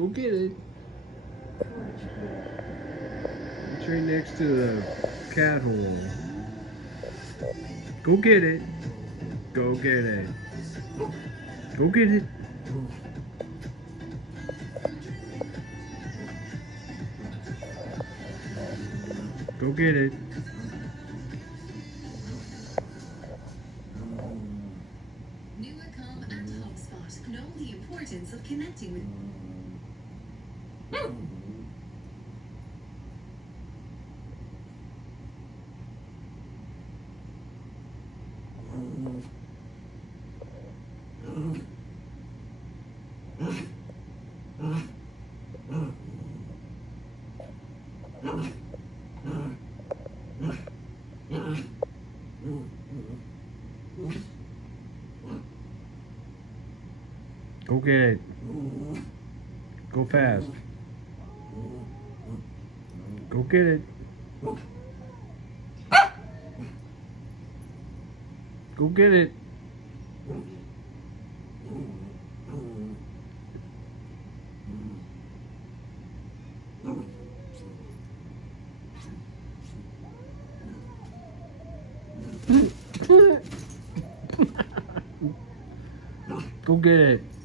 Go get it. It's right next to the cat hole. Go get it. Go get it. Go get it. Go get it. Newacom and HubSpot know the importance of connecting with. Go get it. Go fast. Go get it. Go get it. Go get it.